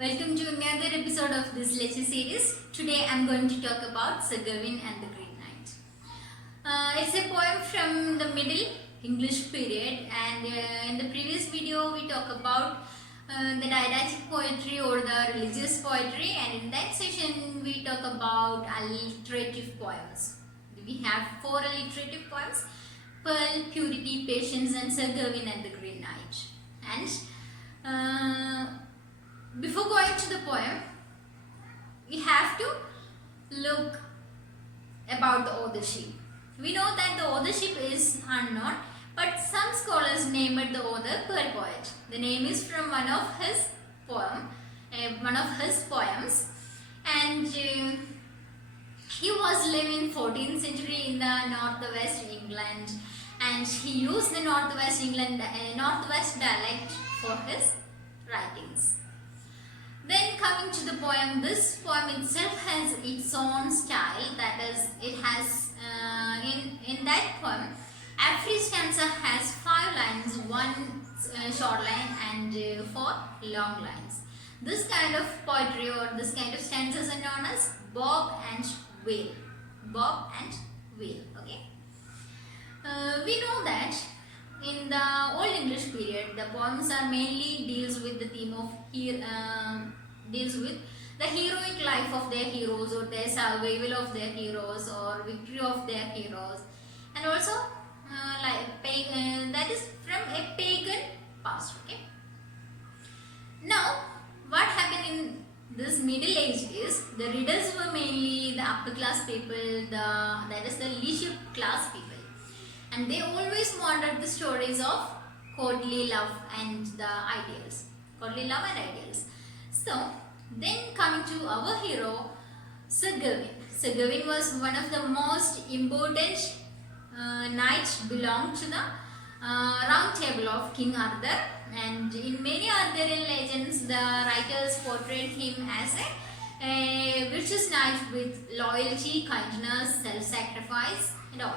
Welcome to another episode of this lecture series. Today I am going to talk about Sir Gawin and the Green Knight. It's a poem from the Middle English period, and in the previous video we talked about the didactic poetry or the religious poetry, and in that session we talk about alliterative poems. We have 4 alliterative poems: Pearl, Purity, Patience, and Sir Gawin and the Green Knight. And before going to the poem, we have to look about the authorship. We know that the authorship is unknown, but some scholars named the author Pearl Poet. The name is from one of his poems, and he was living in 14th century in the northwest England, and he used the northwest dialect for his writings. Then coming to the poem, this poem itself has its own style. That is, it has in that poem, every stanza has 5 lines, 1 short line and 4 long lines. This kind of poetry or this kind of stanzas are known as bob and wail. Bob and wail. Okay. We know that in the Old English period, the poems are mainly deals with the theme of deals with the heroic life of their heroes, or their survival of their heroes, or victory of their heroes, and also that is from a pagan past. Okay. Now, what happened in this Middle Age is the readers were mainly the upper class people, that is the leisure class people. And they always wanted the stories of courtly love and the ideals. Courtly love and ideals. So, then coming to our hero, Sir Gawin. Sir Gawin was one of the most important knights belonged to the round table of King Arthur. And in many Arthurian legends, the writers portrayed him as a virtuous knight with loyalty, kindness, self-sacrifice and all.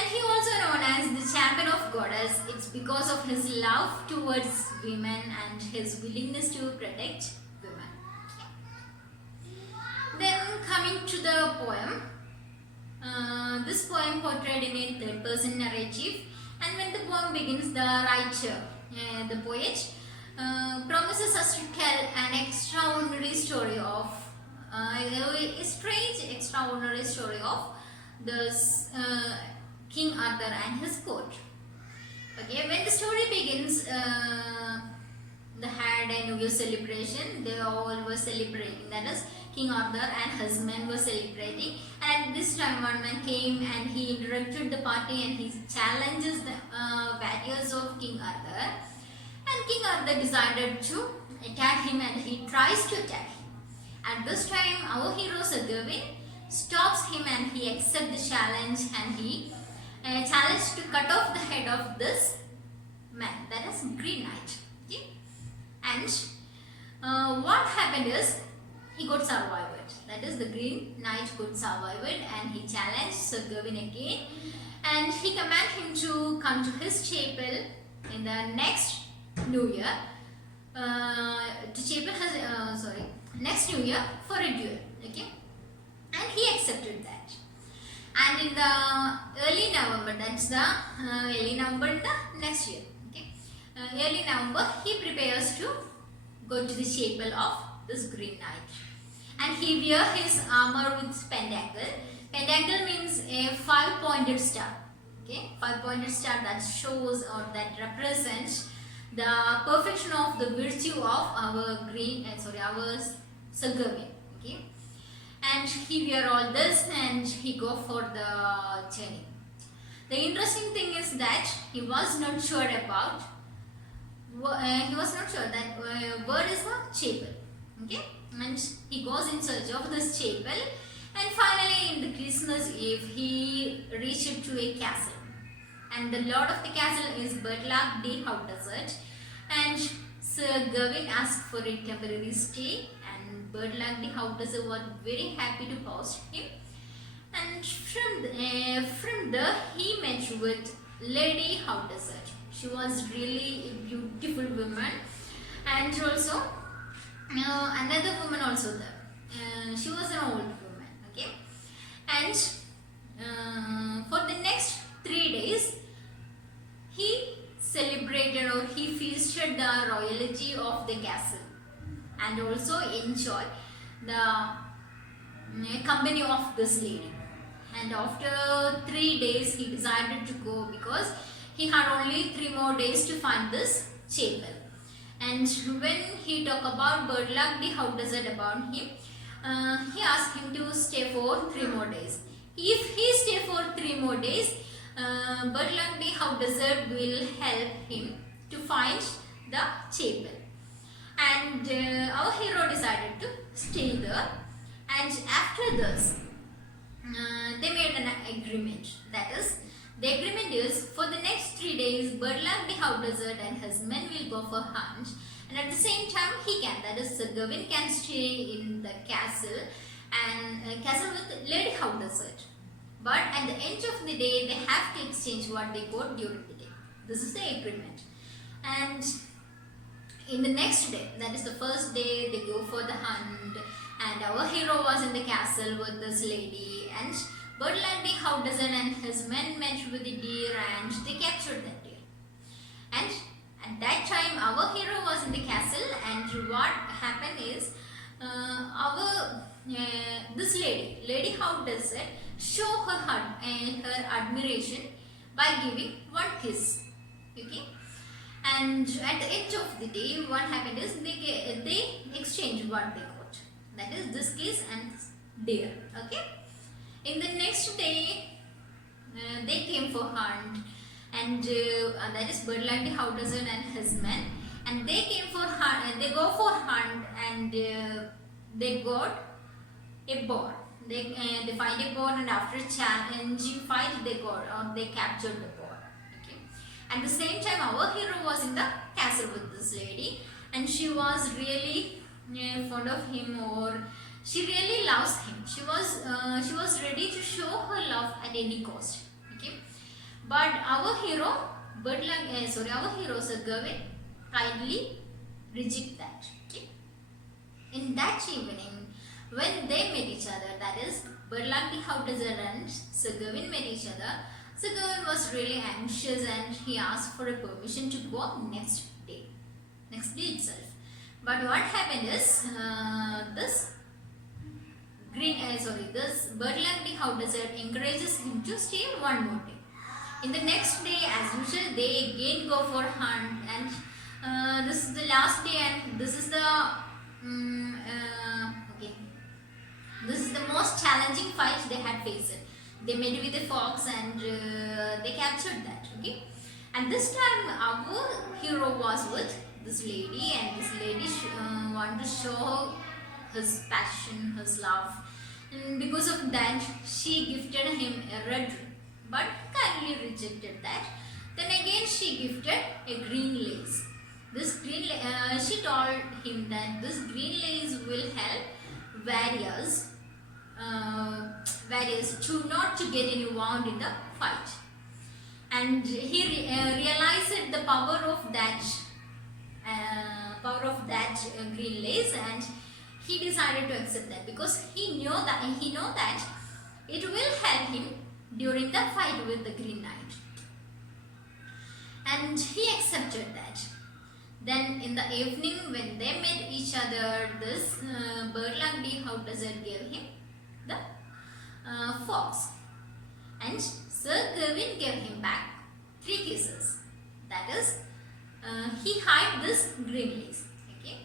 And he also known as the champion of goddess. It's because of his love towards women and his willingness to protect women. Then coming to the poem, this poem portrayed in a third-person narrative. And when the poem begins, the writer, the poet, promises us to tell an extraordinary story of a strange, extraordinary story of this King Arthur and his court. Okay, when the story begins, they had a New Year celebration. They all were celebrating. That is, King Arthur and his men were celebrating. And at this time, one man came and he interrupted the party and he challenges the warriors of King Arthur. And King Arthur decided to attack him, and he tries to attack him. At this time, our hero Sir Gawin stops him and he accepts the challenge, and he challenged to cut off the head of this man, that is Green Knight. Okay? And what happened is he got survived. That is, the Green Knight got survived, and he challenged Sir Gawin again, and he commanded him to come to his chapel in the next New Year. Next New Year for a duel. Okay, and he accepted that. And in the early November, that's the early November the next year, okay, early November, he prepares to go to the chapel of this Green Knight, and he wear his armor with Pentangle. Pentangle means a 5-pointed star. Okay, 5-pointed star that shows or that represents the perfection of the virtue of our Sir Gawin. Okay. And he wear all this and he go for the journey. The interesting thing is that he was not sure about where is the chapel. Okay, and he goes in search of this chapel, and finally in the Christmas Eve he reached to a castle, and the lord of the castle is Bertilak de Houdesert, and Sir Gawin asked for a temporary stay, and Bertilak de Houdesert was very happy to host him. And from there he met with Lady Houdesert. She was really a beautiful woman, And also another woman also there. She was an old woman. Okay, and for the next 3 days he celebrated or he feasted the royalty of the castle and also enjoyed the company of this lady. And after 3 days he decided to go because he had only 3 more days to find this chapel. And when he talked about Bertilak de Houdesert about him, he asked him to stay for 3 more days. If he stay for 3 more days, Bertilak de Houdesert will help him to find the chapel. And our hero decided to stay there. And after this, they made an agreement. That is, the agreement is for the next 3 days, Bertilak de Houdesert and his men will go for hunt, and at the same time he can, that is, Sir Gawin can stay in the castle and castle with Lady Houdesert. But at the end of the day, they have to exchange what they got during the day. This is the agreement. And in the next day, that is the first day, they go for the hunt, and our hero was in the castle with this lady, and Bertilak de Houdesert and his men met with the deer and they captured that deer. And at that time our hero was in the castle, and what happened is this Lady Houdesert show her admiration by giving one kiss. Okay, and at the end of the day, what happened is they exchanged what they got. That is this kiss and deer. Okay. In the next day, they came for hunt, and that is Bertilak de Houdesert and his men, and they came for hunt. They go for hunt, and they got a boar. They find a boar, and after challenging fight, they captured the boar. Okay. At the same time, our hero was in the castle with this lady, and she was really fond of him, or she really loves him. She was ready to show her love at any cost. Okay, but our hero Sir Gawin kindly reject that. Okay, in that evening when they met each other, that is Bertilak de Houdesert and Sir Gawin met each other. Sir Gawin was really anxious and he asked for a permission to go next day itself. But what happened is this Bertilak de Houdesert encourages him to stay one more day. In the next day, as usual, they again go for hunt, and this is the last day, and this is the this is the most challenging fight they had faced. They met with a fox and they captured that. Okay, and this time our hero was with this lady, and this lady wanted to show his passion, his love, and because of that she gifted him a red ring, but kindly rejected that. Then again she gifted a green lace. She told him that this green lace will help various to not to get any wound in the fight. And he realized the power of that green lace, and he decided to accept that because he know that it will help him during the fight with the Green Knight, and he accepted that. Then in the evening when they met each other, this Bertilak de Houdesert gave him the fox, and Sir Gawin gave him back 3 kisses. That is, he hid this green lace. Okay,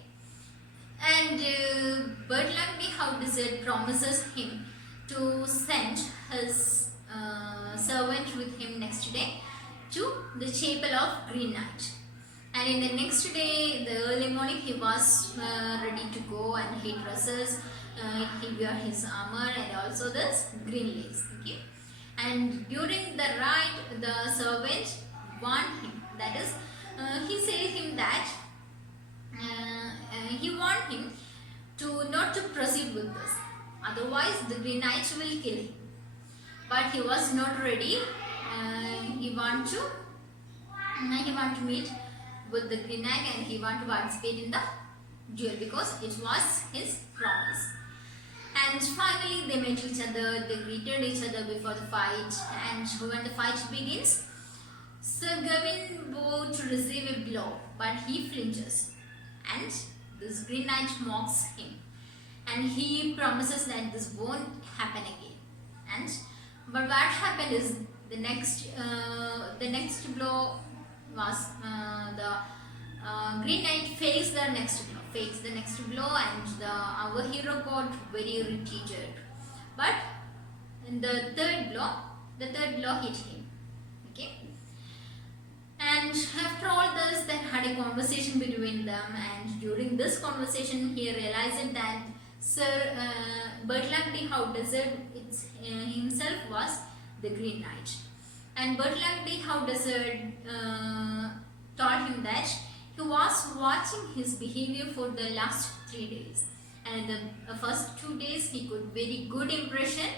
and Bertilak de Houdesert promises him to send his servant with him next day to the chapel of Green Knight. And in the next day, the early morning, he was ready to go, and he dresses, he wear his armor and also this green lace. Okay, and during the ride, the servant warned him. That is, he said him that he warned him to not to proceed with this. Otherwise, the Green Knight will kill him. But he was not ready. He want to meet with the Green Knight and he wanted to participate in the duel because it was his promise. And finally they met each other, they greeted each other before the fight, and when the fight begins, Sir Gawin bowed to receive a blow, but he flinches, and this Green Knight mocks him, and he promises that this won't happen again. But what happened is the next blow was the Green Knight fakes the next blow, and our hero got very irritated. But in the third blow hit him. Okay. And after all this, they had a conversation between them, and during this conversation, he realized that Sir Bertilak de Houdesert himself was the Green Knight, and Bertilak de Houdesert told him that he was watching his behavior for the last 3 days, and the first 2 days he got very good impression,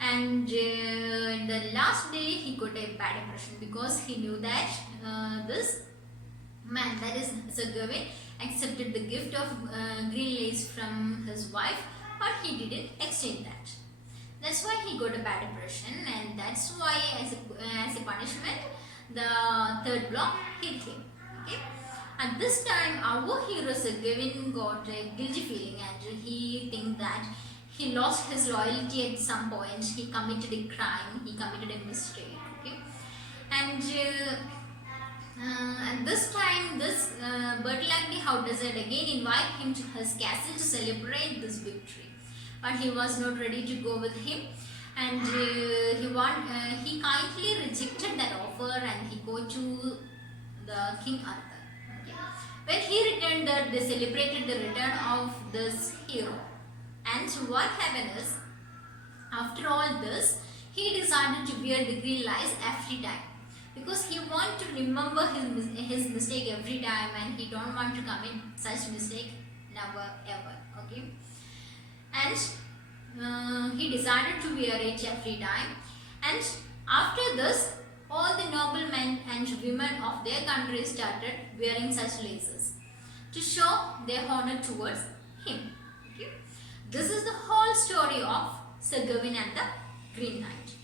and in the last day he got a bad impression because he knew that this man, that is Sir Gawin, accepted the gift of green lace from his wife, but he didn't exchange that. That's why he got a bad impression, and that's why as a punishment the third blow hit him. Okay. At this time, our hero Sir Gawin got a guilty feeling, and he think that he lost his loyalty at some point. He committed a crime. He committed a mistake. Okay, and at this time, this Bertilak de Houdesert again invite him to his castle to celebrate this victory, but he was not ready to go with him, and he kindly rejected that offer, and he go to the King Arthur. When he returned there, they celebrated the return of this hero. And what happened is, after all this, he decided to wear the green lace every time, because he wanted to remember his mistake every time, and he don't want to commit such mistake never ever. Okay, and he decided to wear it every time. And after this, all the noblemen and women of their country started wearing such laces to show their honor towards him. Okay? This is the whole story of Sir Gawin and the Green Knight.